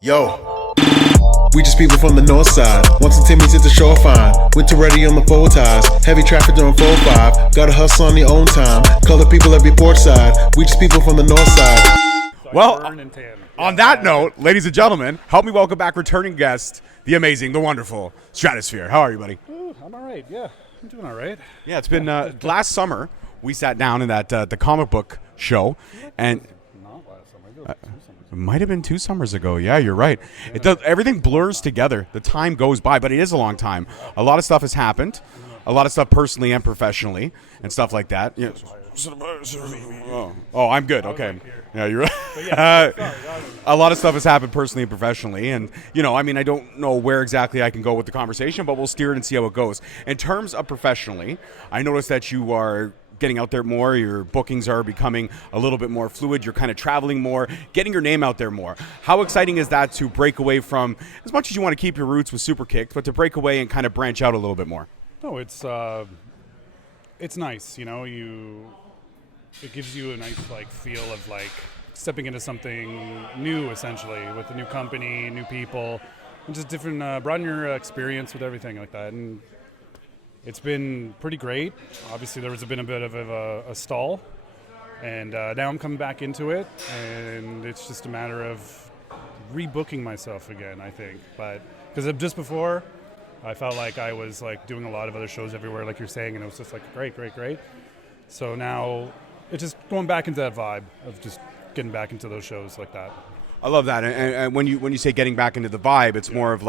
Yo, we just people from the north side. Once and Timmy's at the shore fine. Winter ready on the four ties. Heavy traffic during 4-5. Gotta hustle on your own time. Color people every port side. We just people from the north side. Well, on that note, ladies and gentlemen, help me welcome back returning guest, the amazing, the wonderful StratosFear. How are you, buddy? Ooh, I'm all right. Yeah, I'm doing all right. Yeah, it's been last summer. We sat down in that the comic book show, and Not last summer. I think it was 2 summers it might have been 2 summers ago. Yeah, you're right. It does. Everything blurs together. The time goes by, but it is a long time. A lot of stuff has happened. A lot of stuff personally and professionally, and stuff like that. Yeah. Oh, I'm good. Okay. Yeah, you're right. A lot of stuff has happened personally and professionally, and I don't know where exactly I can go with the conversation, but we'll steer it and see how it goes. In terms of professionally, I noticed that you are getting out there more. Your bookings are becoming a little bit more fluid. You're kind of traveling more, getting your name out there more. How exciting is that to break away from, as much as you want to keep your roots with Super Kicks, but to break away and kind of branch out a little bit more? No, it's nice. It gives you a nice feel of stepping into something new, essentially, with a new company, new people, and just different. Broaden your experience with everything like that, and it's been pretty great. Obviously, there was been a bit of a stall, and now I'm coming back into it, and it's just a matter of rebooking myself again, I think. But because just before, I felt like I was doing a lot of other shows everywhere, like you're saying, and it was just great. So now it's just going back into that vibe of just getting back into those shows like that. I love that. And when you say getting back into the vibe, it's more of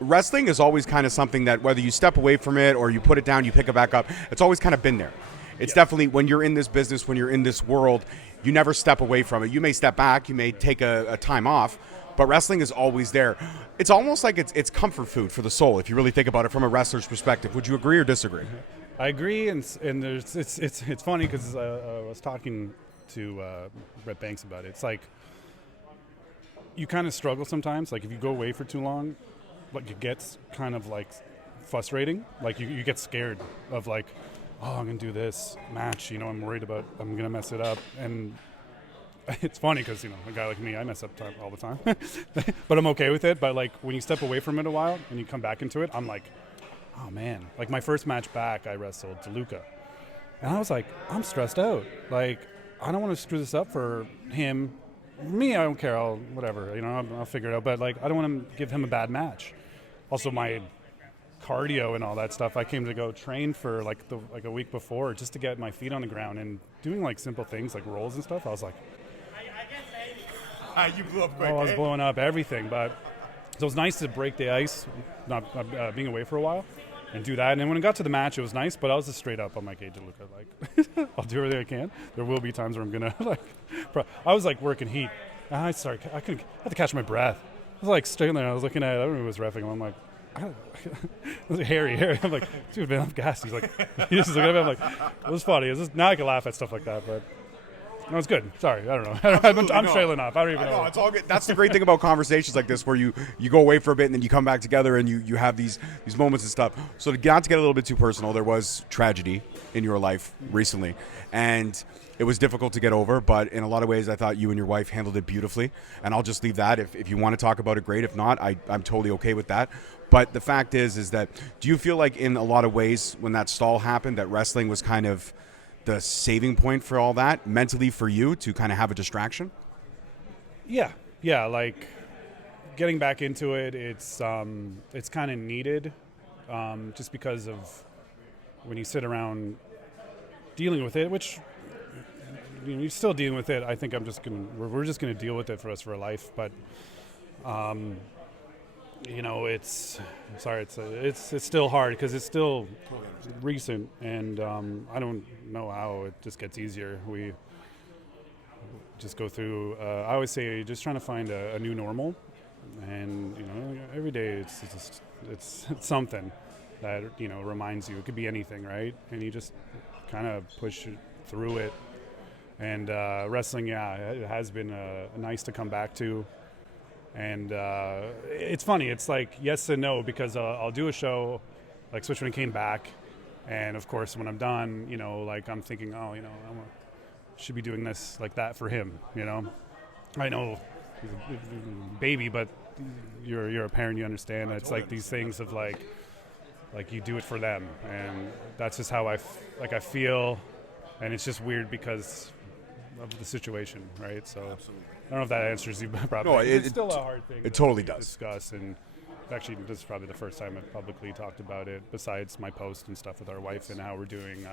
wrestling is always kind of something that whether you step away from it or you put it down, you pick it back up, it's always kind of been there. It's definitely, when you're in this business, when you're in this world, you never step away from it. You may step back, you may take a time off, but wrestling is always there. It's almost like it's comfort food for the soul, if you really think about it from a wrestler's perspective. Would you agree or disagree? I agree, and there's it's funny because I was talking to Brett Banks about it. It's you kind of struggle sometimes. If you go away for too long, it gets kind of frustrating. You get scared of oh, I'm gonna do this match. I'm worried about I'm gonna mess it up, and it's funny because a guy like me, I mess up all the time, but I'm okay with it. But when you step away from it a while and you come back into it, I'm oh man, my first match back, I wrestled DeLuca, and I was I'm stressed out. I don't want to screw this up for him. For me, I don't care. I'll figure it out. But I don't want to give him a bad match. Also, my cardio and all that stuff. I came to go train for a week before just to get my feet on the ground and doing simple things like rolls and stuff. I was You blew up quick. I was blowing up everything. But so it was nice to break the ice, not being away for a while, and do that. And then when it got to the match, it was nice, but I was just straight up on my cage to look at I'll do everything I can. There will be times where I'm gonna I was working heat. And I had to catch my breath. I was straight there. I was looking at, I don't know who was reffing him. I'm I was Harry. I'm dude, man, I'm gassed. He's he's just looking at me. I'm it was funny. Now I can laugh at stuff like that, but no, it's good. Sorry, I don't know. I'm trailing off. I don't even know. No, it's all good. That's the great thing about conversations like this, where you go away for a bit and then you come back together and you have these moments and stuff. So to get a little bit too personal, there was tragedy in your life recently, and it was difficult to get over. But in a lot of ways, I thought you and your wife handled it beautifully. And I'll just leave that. If you want to talk about it, great. If not, I'm totally okay with that. But the fact is that do you feel in a lot of ways when that stall happened that wrestling was kind of the saving point for all that mentally for you to kind of have a distraction? Yeah, getting back into it, it's kind of needed, just because of when you sit around dealing with it, which you're still dealing with it. I think we're just gonna deal with it for life, but it's still hard because it's still recent, and I don't know how it just gets easier. We just go through. I always say, just trying to find a new normal, and every day it's something that reminds you. It could be anything, right? And you just kind of push through it. And wrestling, it has been nice to come back to. And it's funny. It's yes and no, because I'll do a show like Switch when it came back, and of course when I'm done, I'm thinking, I should be doing this like that for him. I know a baby, but you're a parent, you understand. It's like these things of like you do it for them, and that's just how I feel, and it's just weird because of the situation, right? So Absolutely. I don't know if that answers you probably. No, it's still a hard thing. It totally to does. discuss, and actually, this is probably the first time I've publicly talked about it, besides my post and stuff with our wife and how we're doing,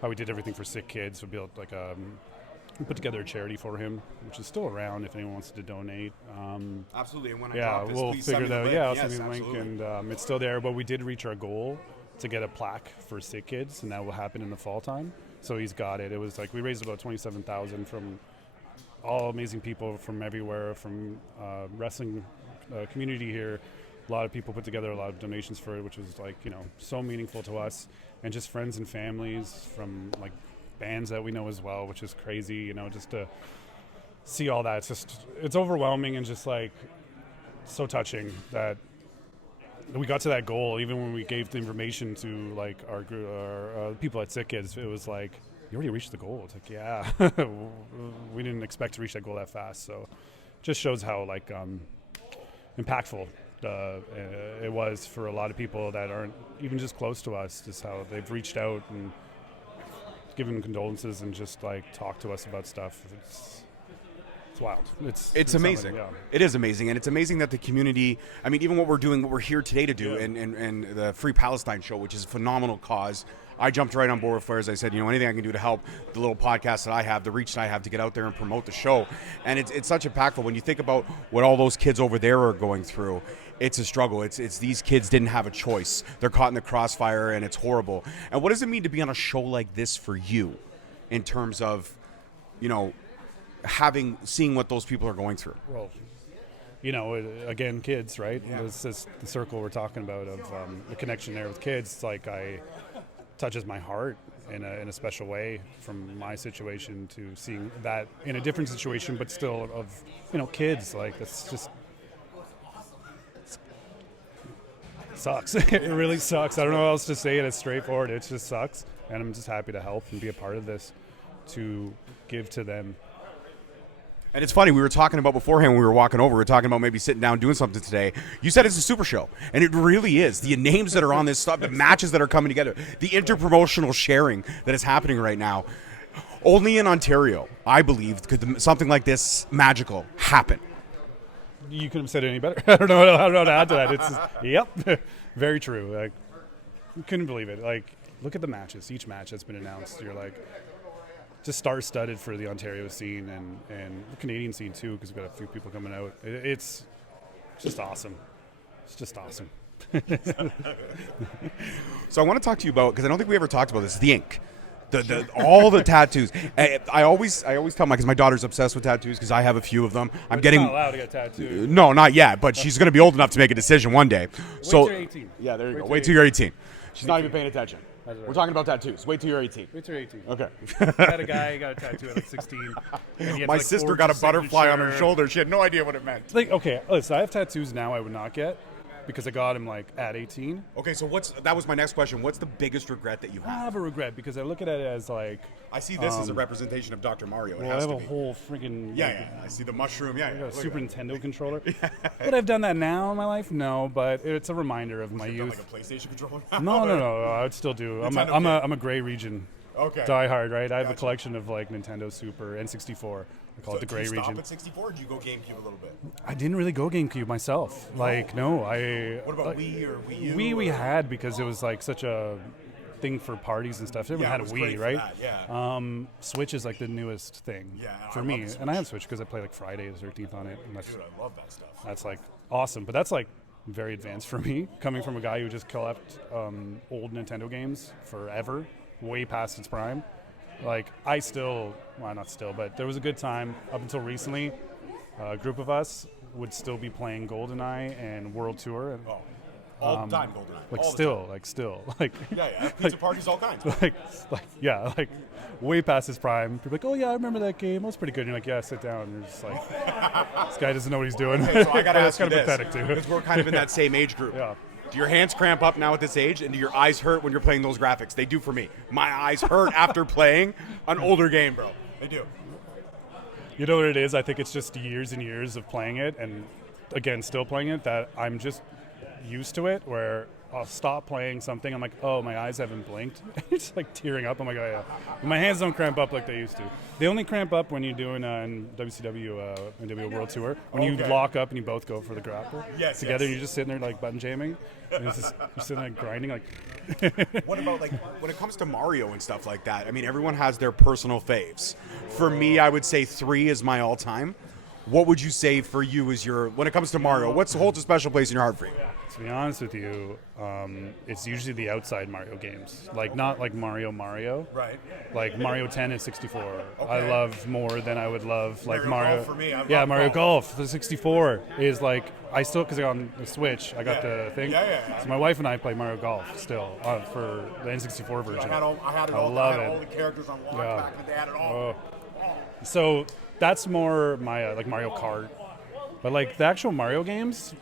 how we did everything for sick kids. We built we put together a charity for him, which is still around if anyone wants to donate. Absolutely. And when I Yeah, drop this, we'll please send figure me the that out. link. Yeah, I'll Yes, send you the link, absolutely. and it's still there. But we did reach our goal to get a plaque for sick kids, and that will happen in the fall time. So he's got it. It was like we raised about $27,000 from all amazing people from everywhere, from wrestling community here. A lot of people put together a lot of donations for it, which was like, so meaningful to us, and just friends and families from like bands that we know as well, which is crazy, just to see all that. It's overwhelming and just like so touching that we got to that goal. Even when we gave the information to like our people at Sick Kids, it was like, you already reached the goal. It's like, yeah, we didn't expect to reach that goal that fast. So it just shows how like impactful it was for a lot of people that aren't even just close to us, just how they've reached out and given condolences and just like talked to us about stuff. It's wild. It's amazing. Yeah. It is amazing, and it's amazing that the community. I mean, even what we're doing, what we're here today to do, and the Free Palestine show, which is a phenomenal cause. I jumped right on board with Flair. As I said, anything I can do to help the little podcast that I have, the reach that I have to get out there and promote the show, and it's such impactful when you think about what all those kids over there are going through. It's a struggle. It's these kids didn't have a choice. They're caught in the crossfire, and it's horrible. And what does it mean to be on a show like this for you, in terms of, seeing what those people are going through? Well, again, kids, right? Yeah. This is the circle we're talking about of the connection there with kids. It's like touches my heart in a special way from my situation to seeing that in a different situation, but still of kids. Like it's just sucks. It really sucks. I don't know how else to say it. It's straightforward. It just sucks, and I'm just happy to help and be a part of this, to give to them. And it's funny, we were talking about beforehand when we were walking over, we were talking about maybe sitting down doing something today. You said it's a super show, and it really is. The names that are on this stuff, the matches that are coming together, the interpromotional sharing that is happening right now. Only in Ontario, I believe, could something like this magical happen. You couldn't have said it any better. I don't know how to add to that. It's just, yep, very true. Like, couldn't believe it. Like, look at the matches. Each match that's been announced, you're like, just star-studded for the Ontario scene and the Canadian scene too, because we've got a few people coming out. It's just awesome. It's just awesome. So I want to talk to you about, because I don't think we ever talked about this, the ink. All the tattoos. I always tell because my daughter's obsessed with tattoos because I have a few of them. I'm getting not allowed to get tattooed. No, not yet, but she's going to be old enough to make a decision one day. Wait So till you're 18. Yeah, there you go. Wait Wait till till you're 18. She's not even paying attention. That's right. We're talking about tattoos. Wait till you're 18. Wait till you're 18. Okay. I had a guy who got a tattoo at like 16. And he had My like sister forged got a his butterfly on her signature. shoulder. She had no idea what it meant. Like, okay, listen, I have tattoos now I would not get because I got him like at 18. Okay, so that was my next question. What's the biggest regret that you I have? have a regret because I look at it as like, I see this as a representation of Dr. Mario. It well, I has have to a be. whole freaking Yeah. I see the mushroom. Yeah. I got a Look Super at that. Nintendo controller. Would I've done that now in my life? No, but it's a reminder of my You've done, youth. like a PlayStation controller? No, I would still do. I'm a gray region. Okay. Die hard, right? I have a Gotcha. collection of like Nintendo Super, N64. I call it the gray Did you stop region. at 64 or did you go GameCube a little bit? I didn't really go GameCube myself. Like, no, What about like, Wii or Wii U? Wii we had because it was like such a thing for parties and stuff. Everyone Yeah, had it a was Wii, great for right? that, yeah. Switch is like the newest thing Yeah, I for love me. the And I have Switch because I play like Friday the 13th on it. And Dude, I love that stuff. that's like awesome. But that's like very advanced for me, coming from a guy who just collected old Nintendo games forever, way past its prime. Like, not still, but there was a good time up until recently. A group of us would still be playing GoldenEye and World Tour. And, All the time, GoldenEye. like, All the still, time. like, Yeah. Pizza parties, all kinds. like, way past his prime. People are like, oh yeah, I remember that game. It was pretty good. And you're like, yeah, sit down. And you're just like, this guy doesn't know what he's doing. Okay, so I got to ask you kind of this, pathetic too. because we're kind of in that same age group. Yeah. Do your hands cramp up now at this age, and do your eyes hurt when you're playing those graphics? They do for me. My eyes hurt after playing an older game, bro. They do. You know what it is? I think it's just years and years of playing it, and again, still playing it, that I'm just used to it, where I'll stop playing something, I'm like, oh, my eyes haven't blinked. It's like tearing up. I'm like, oh yeah. My hands don't cramp up like they used to. They only cramp up when you're doing in WCW, NWO World Tour, when you lock up and you both go for the grapple together, and you're just sitting there like button jamming, and it's just, you're sitting there grinding like. What about like when it comes to Mario and stuff like that? I mean, everyone has their personal faves. For me, I would say 3 is my all-time. What would you say for you is your, when it comes to Mario, what holds a special place in your heart for you? To be honest with you, it's usually the outside Mario games, like not like Mario, Right. like Mario 10 and 64. Okay. I love more than I would love like Mario. Golf for me. I Yeah, love Mario golf. Golf. The 64 is like, I still, because on the Switch, I got the thing. Yeah. So my wife and I play Mario Golf still for the N64 version. I had all the characters on lock back in the day. I had it all. So that's more my like Mario Kart. But like the actual Mario games,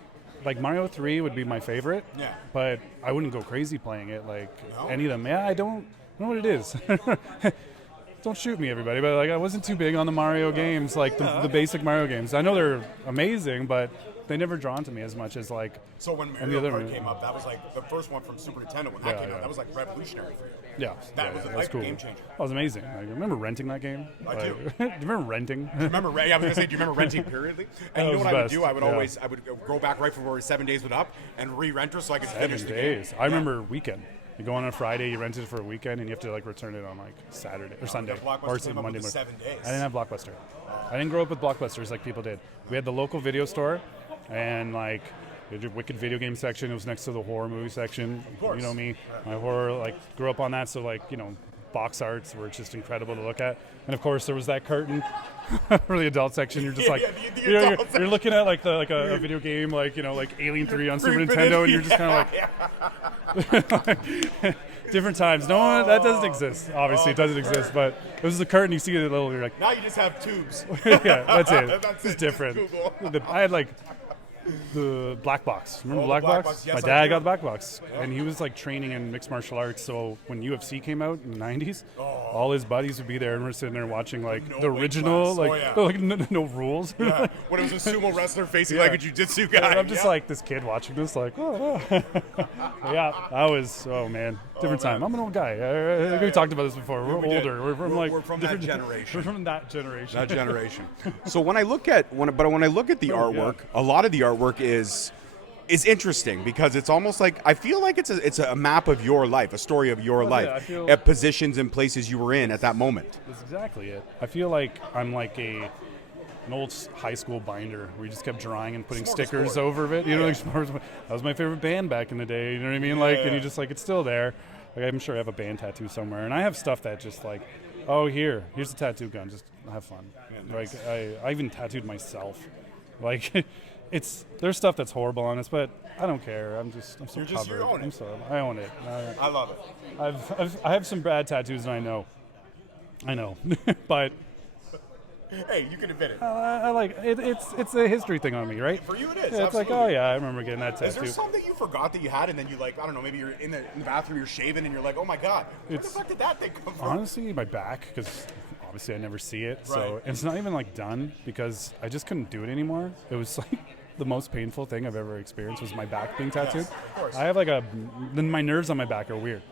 like Mario 3 would be my favorite. Yeah. But I wouldn't go crazy playing it like No? any of them. Yeah, I don't know what it is. Don't shoot me, everybody. But like I wasn't too big on the Mario games, like the basic Mario games. I know they're amazing, but they never drawn to me as much as like. So when any other Mario Kart came up, that was like the first one from Super Nintendo. When that came out, that was like revolutionary for you. Yeah, That was that's like cool. a game changer. That was amazing. I remember renting that game. I do. Do you remember renting? Remember, I was gonna say, do you remember renting periodly? And you know was what the I would best. do? I would Yeah. always, I would go back right before 7 days would up and re-rent her so I could finish 7 the days. game. I remember weekend. You go on a Friday, you rent it for a weekend, and you have to like return it on like Saturday or Sunday Blockbuster or came up Monday with the morning. 7 days. I didn't have Blockbuster. I didn't grow up with Blockbusters like people did. We had the local video store, and like the wicked video game section. It was next to the horror movie section. Of course. You know me, my horror like grew up on that. So like box arts were just incredible to look at. And of course there was that curtain for the adult section. You're just like you're looking at like a video game like like Alien 3 on Super Nintendo, and you're just kind of like different times. No, that doesn't exist. Obviously, it doesn't exist. But it was the curtain. You see it a little. You're like, Now you just have tubes. yeah, that's it. That's It's it. different. Google. I had like the black box. Remember Oh, black the black box? box. Yes, My I dad do. got the black box, and he was like training in mixed martial arts. So when UFC came out in the '90s, all his buddies would be there, and we're sitting there watching like No the weight original, class. like Oh, like no rules. Yeah. When it was a sumo wrestler facing like a jiu-jitsu guy. And I'm just like this kid watching this, like, oh. Yeah, that was, oh man, different time. I'm an old guy. We talked about this before. We're we did. older. We're from We're from that generation. We're from that generation. That generation. So when I look at when I look at the artwork, a lot of the artwork is interesting because it's almost like I feel like it's a map of your life, a story of your life, I feel- at positions and places you were in at that moment. That's exactly it. I feel like I'm like an old high school binder where you just kept drawing and putting stickers Smorgasbord. over it. Like that was my favorite band back in the day. You know what I mean? Like, and you just like it's still there. Like I'm sure I have a band tattoo somewhere, and I have stuff that just like, oh here's a tattoo gun. Just have fun. Like I even tattooed myself. Like there's stuff that's horrible on this, but I don't care. I'm so You covered. own it. I own it. I love it. I have some bad tattoos, and I know, but. Hey, you can admit it. I like it. It's a history thing on me, right? For you, it is. Yeah, it's like, absolutely. oh yeah, I remember getting that Is tattoo. there something you forgot that you had, and then you like, I don't know, maybe you're in the bathroom, you're shaving, and you're like, oh my god, where the fuck did that thing come from? Honestly, my back, because obviously I never see it, so Right. it's not even like done because I just couldn't do it anymore. It was like the most painful thing I've ever experienced was my back being tattooed. of course. I have like then my nerves on my back are weird.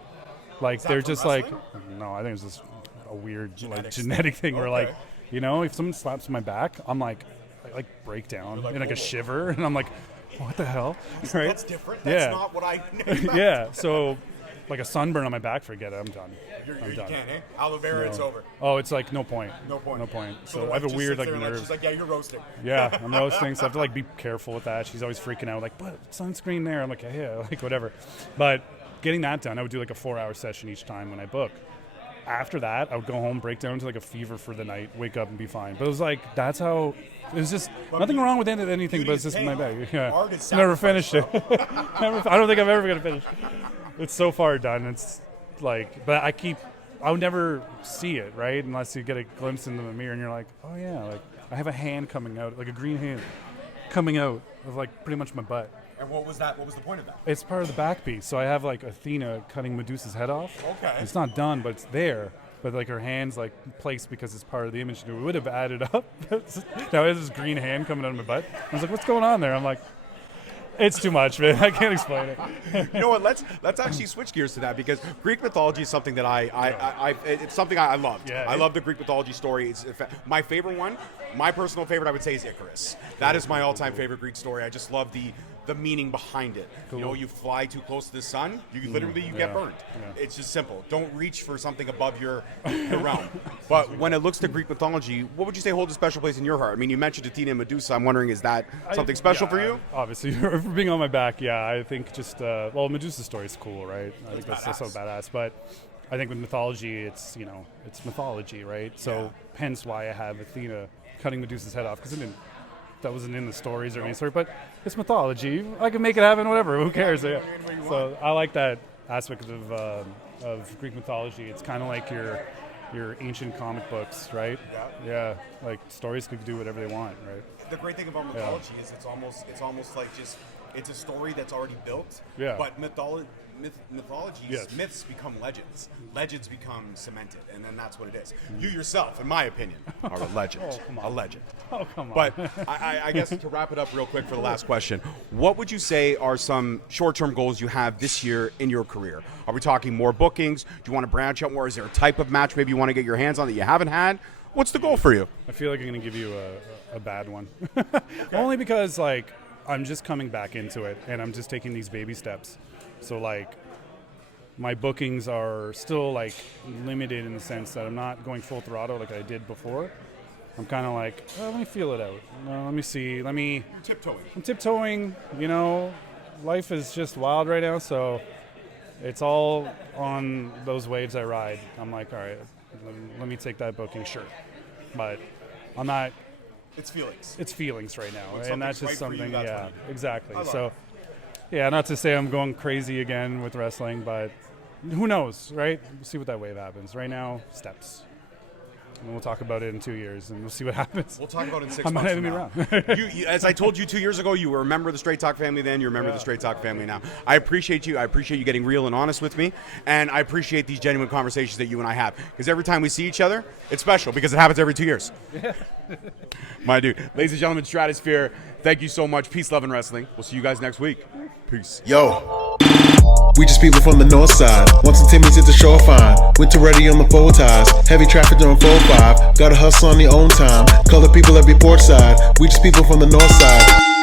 Like they're from just wrestling? like no, I think it's just a weird Genetics genetic thing where like Okay. if someone slaps my back, I'm like I break down in like "Whoa." a shiver, and I'm like, what the hell? Right? That's different. That's Yeah. not what I. Yeah, so like a sunburn on my back, forget it. I'm done. I'm You done. can't, eh? Aloe vera, it's over. Oh, it's like no point. No point. No point. the So I wife have a just weird sits like there and nerve. she's like, yeah, you're roasting. Yeah, I'm roasting, so I have to like be careful with that. She's always freaking out, like, "But sunscreen there." I'm like, "Yeah, like whatever." But getting that done, I would do like a 4-hour session each time when I book. After that, I would go home, break down to like a fever for the night, wake up and be fine. But it was like that's how. It was just nothing wrong with anything, but it's just my back. Yeah, Art is never finished it. I don't think I'm ever gonna finish. It's so far done. It's like, but I'll never see it, right? Unless you get a glimpse into the mirror and you're like, oh yeah, like I have a hand coming out, like a green hand coming out of like pretty much my butt. And what was that? What was the point of that? It's part of the back piece. So I have like Athena cutting Medusa's head off. Okay. It's not done, but it's there. but like her hand's like placed because it's part of the image. We would have added up. Now it has this green hand coming out of my butt. I was like, what's going on there? I'm like, it's too much, man. I can't explain it. You know what? Let's actually switch gears to that, because Greek mythology is something that it's something I loved. Yeah, I love the Greek mythology story. It's my favorite one. My personal favorite, I would say, is Icarus. That is my all-time favorite Greek story. I just love the meaning behind it. Cool. You know, you fly too close to the sun, you literally get burned. Yeah. It's just simple. Don't reach for something above your realm. But when it looks to Greek mythology, what would you say holds a special place in your heart? I mean, you mentioned Athena and Medusa. I'm wondering, is that something special for you? Obviously, for being on my back, yeah. I think just Medusa's story is cool, right? I think that's so badass. But I think with mythology, it's it's mythology, right? So hence why I have Athena cutting Medusa's head off, because that wasn't in the stories or any sort. But it's mythology. I can make it happen, whatever. Who cares? Yeah. So I like that aspect of Greek mythology. It's kind of like your ancient comic books, right? Yeah. Like stories could do whatever they want, right? The great thing about mythology is it's almost like just it's a story that's already built. Yeah. But mythology, myths become legends. Legends become cemented, and then that's what it is. You yourself, in my opinion, are a legend. A legend. Oh, come on. But I guess to wrap it up real quick for the last question, what would you say are some short-term goals you have this year in your career? Are we talking more bookings? Do you want to branch out more? Is there a type of match maybe you want to get your hands on that you haven't had? What's the goal for you? I feel like I'm going to give you a bad one. Only because, like, I'm just coming back into it, and I'm just taking these baby steps. So, like, my bookings are still, like, limited in the sense that I'm not going full throttle like I did before. I'm kind of like, let me feel it out. Let me see. You're tiptoeing. I'm tiptoeing. Life is just wild right now, so it's all on those waves I ride. I'm like, all right, let me take that booking, sure. But I'm not. It's feelings. It's feelings right now, When and that's something's just right for you, something. that's Yeah, when you- exactly. I love So, it. yeah, not to say I'm going crazy again with wrestling, but who knows, right? We'll see what that wave happens. Right now, steps. And we'll talk about it in 2 years, and we'll see what happens. We'll talk about it in 6 I might months even from be now. You, as I told you 2 years ago, you were a member of the Straight Talk family then. You're a member of the Straight Talk family now. I appreciate you. I appreciate you getting real and honest with me. And I appreciate these genuine conversations that you and I have. Because every time we see each other, it's special because it happens every 2 years. My dude. Ladies and gentlemen, StratosFear, thank you so much. Peace, love, and wrestling. We'll see you guys next week. Peace. Yo, we just people from the north side. Once the Timmy's hit the shore fine. Winter ready on the four ties. Heavy traffic during 4-5. Gotta hustle on the own time. Color people every port side. We just people from the north side.